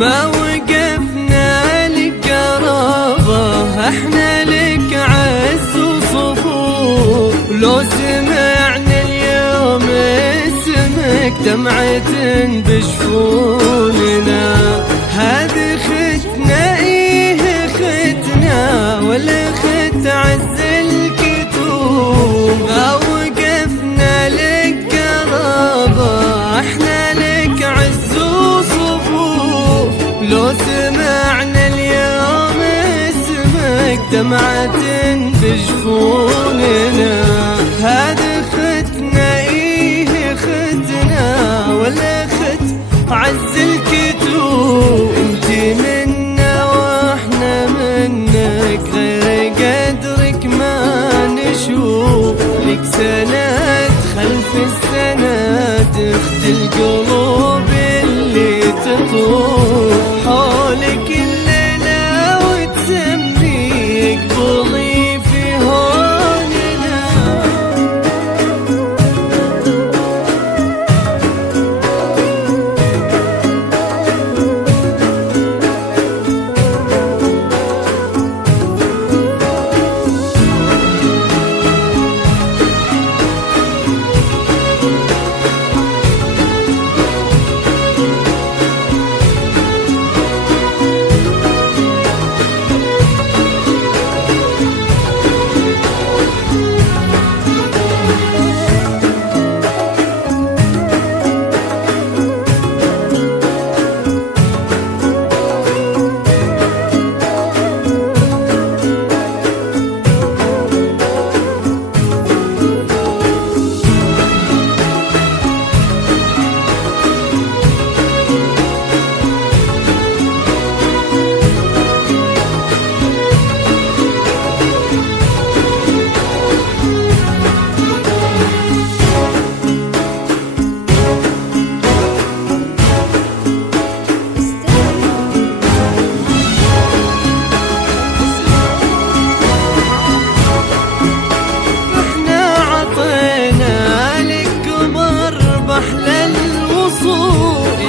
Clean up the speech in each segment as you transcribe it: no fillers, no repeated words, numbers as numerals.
ما وقفنا لك قرابة، احنا لك عز وصفوف. لو سمعنا اليوم اسمك دمعة بجفوننا. هذه ختنا ايه ختنا، والخت عز الكتوب. ما وقفنا لك قرابة، احنا لك عز وصفوف. لو سمعنا اليوم اسمك دمعة بجفوننا. هذه ختنا ايه ختنا، ولا خت عز الكتوب. انتي منا واحنا منك، غير قدرك ما نشوف. لك سند خلف السند، اخت القلوب اللي تطوف حولك الليلة وتسميك قبلي في هوننا.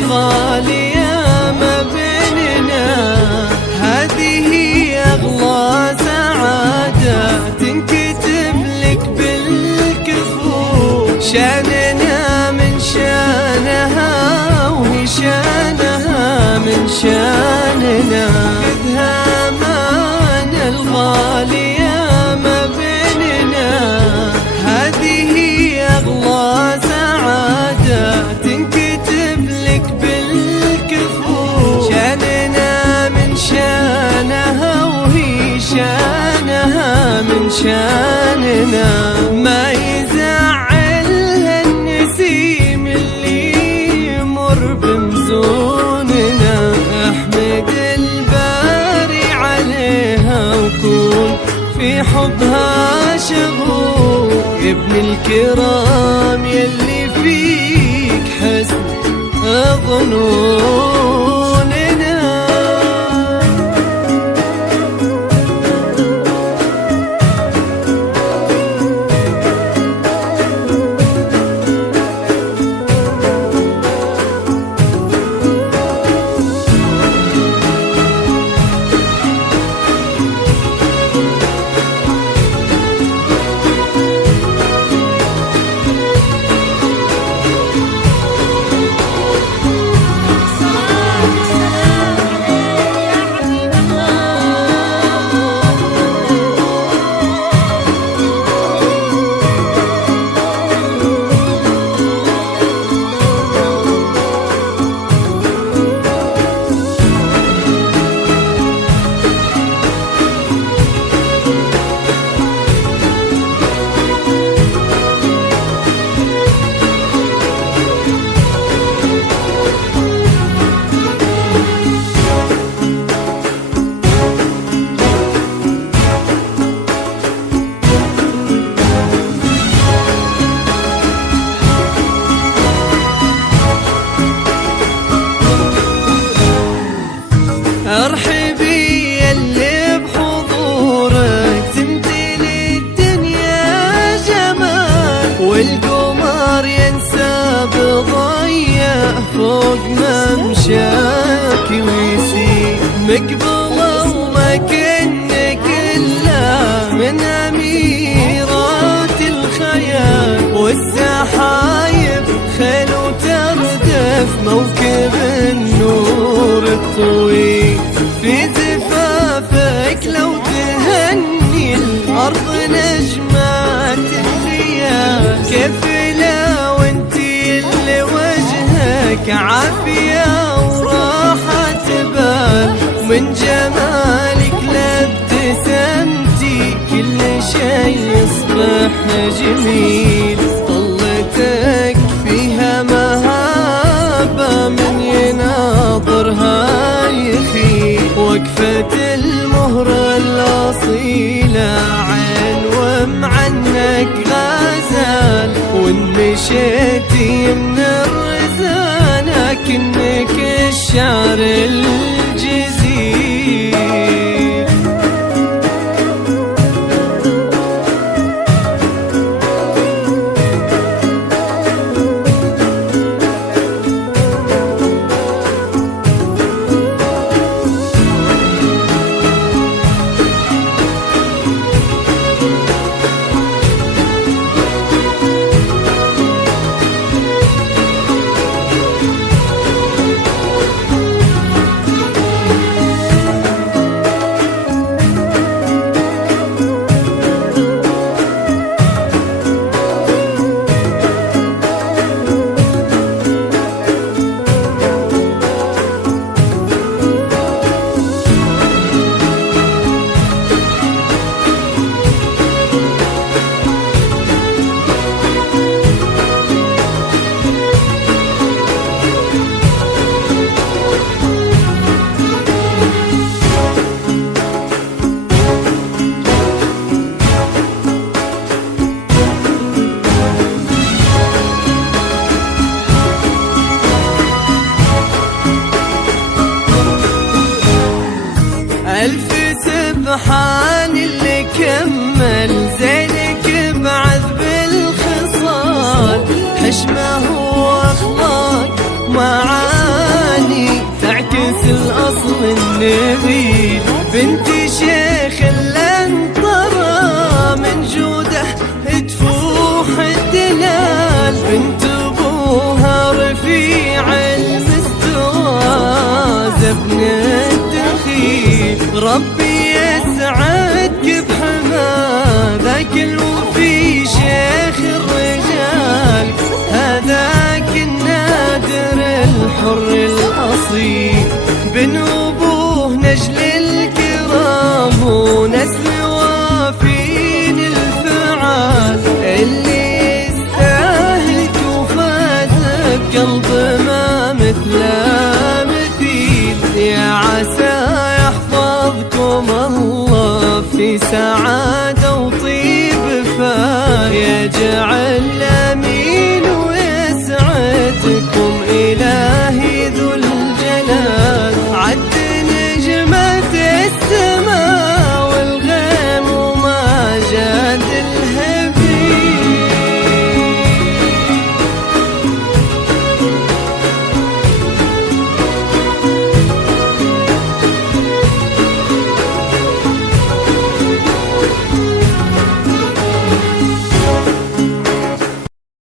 غالية ما بيننا، هذه أغلى سعادة تنكتب لك بالكفوف. شاننا من شانها، وهي شانها من شاننا. خذها معنا الغالية ما بيننا، هذه أغلى سعادة تنكتب لك بالكفوف. شاننا من شانها، وهي شانها من شاننا. ما يزعلها النسيم اللي يمر بمزوننا. احمد الباري عليها، وكون في حبها شغوف. ابن الكرام يلي فيك حسن ظنوننا. ارحبي اللي بحضورك، تمثيل الدنيا جمال، والقمر ينسى بضياء فوق ممشاك. مقبضة وما كنك إلا من أميرات الخيال، والسحايب خيل وتردف موكب النور الطويل. في زفافك لو تهني الأرض نجمات الليال، كيف لا وانتي اللي وجهك عافية وراحة بال، من جمالك لابتسمتي كل شي يصبح جميل. طلتك فيها مهابة من يناظرها يخيل، وقفة المهرة الأصيلة عين ومعنك غزال، وإن مشيتي من الرزانة كنك الشعر الجزيل. ألف سبحان اللي كمل زينك بعذب الخصال، حشمه واخلاق معاني تعكس الاصل النبيل. بنت شيخ لن ترى من جوده تفوح الدلال، بنت ابوها رفيع المستوى زبنه ربي يسعدك بحما ذاك الوفي شيخ الرجال، هذاك النادر الحر الأصيل، بن أبوه نجل